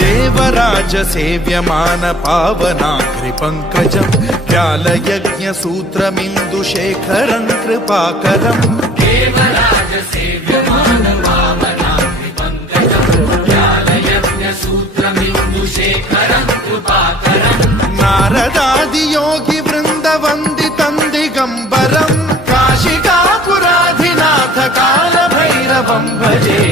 देवराज सेव्यमान पावनाग्रि पंकजं व्यालयज्ञ सूत्रमिन्दुशेखरं कृपाकरं देवराज सेव्यमान पावनाग्रि पंकजं व्यालयज्ञ सूत्रमिन्दुशेखरं कृपाकरं नारदादि योगी वृंद वंदितं दिगंबरं काशिकापुराधिनाथ काल भैरवं भजे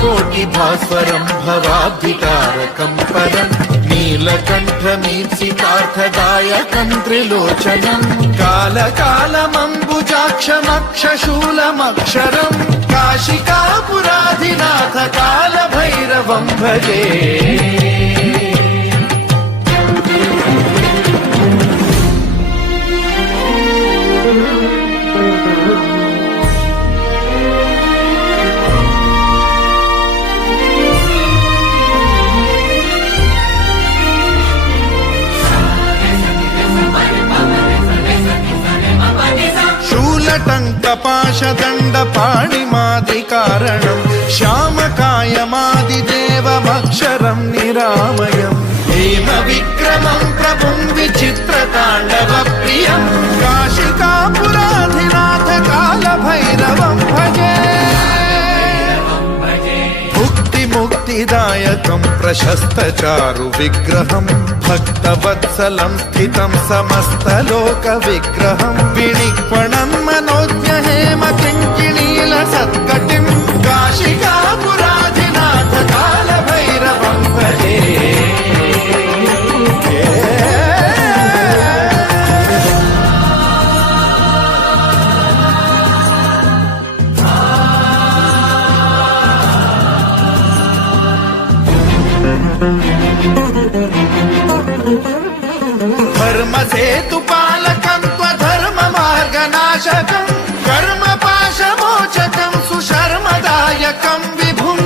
कोटि भास्वरं भवाब्धिकारकं परं नीलकण्ठमीप्सितार्थदायकं त्रिलोचनं कालकालमम्बुजाक्षमक्षशूलमक्षरं काशिकापुराधिनाथ कालभैरवं भजे टङ्कपाशदण्डपाणिमादिकारणं श्यामकायमादिदेवमक्षरं निरामयं हेमविक्रमं प्रभुं विचित्रताण्डवप्रियं काशिकापुराधिनाथ कालभैरवं भजे मुक्तिदायकं प्रशस्तचारु विग्रहं भक्तवत्सलं स्थितं समस्तलोकविग्रहं विनिक्वणं मनोज्ञ हेम किङ्किणील सत्कटिं काशिकापुराधिनाथ कालभैरवं भजे धर्मसेतुपालकं त्वधर्ममार्गनाशकं कर्मपाशमोचकं सुशर्मदायकं विभुं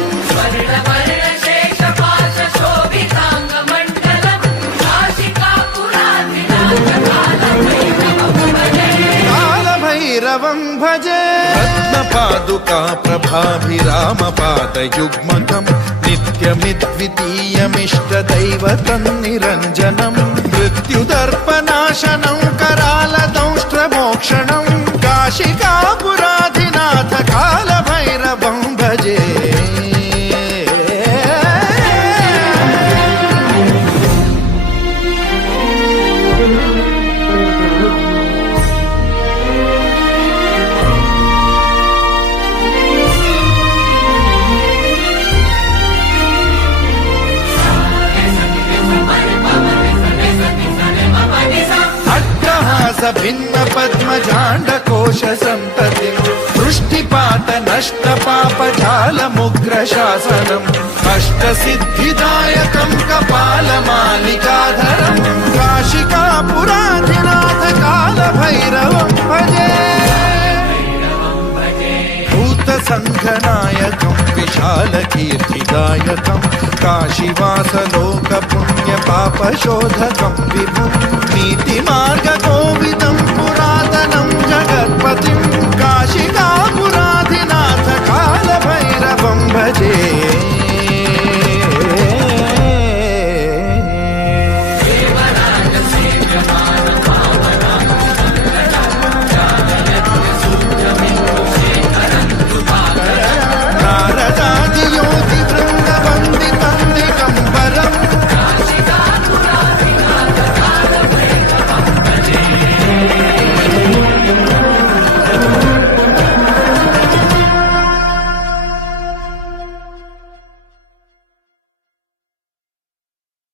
कालभैरवं भजे रत्नपादुका प्रभाभिरामपादयुग्मकं नित्यमिद्वितीयमिष्टदैवतं निरञ्जनं मृत्युदर्पनाशनं करालदंष्ट्रमोक्षणं काशिकापुराधिनाथ कालभैरवं भजे भिन्न पद्मजाण्डकोश संततिं वृष्टिपात नष्ट पापजालमुग्र शासनम् अष्टसिद्धिदायकं कपालमालिकाधरं काशिकापुराधिनाथ कालभैरवं भजे भूतसङ्घनायकं विशालकीर्तिदायकं काशीवासलोकपुण्यपापशोधकं विभुं नीतिमार्गकोविदं पुरातनं जगत्पतिं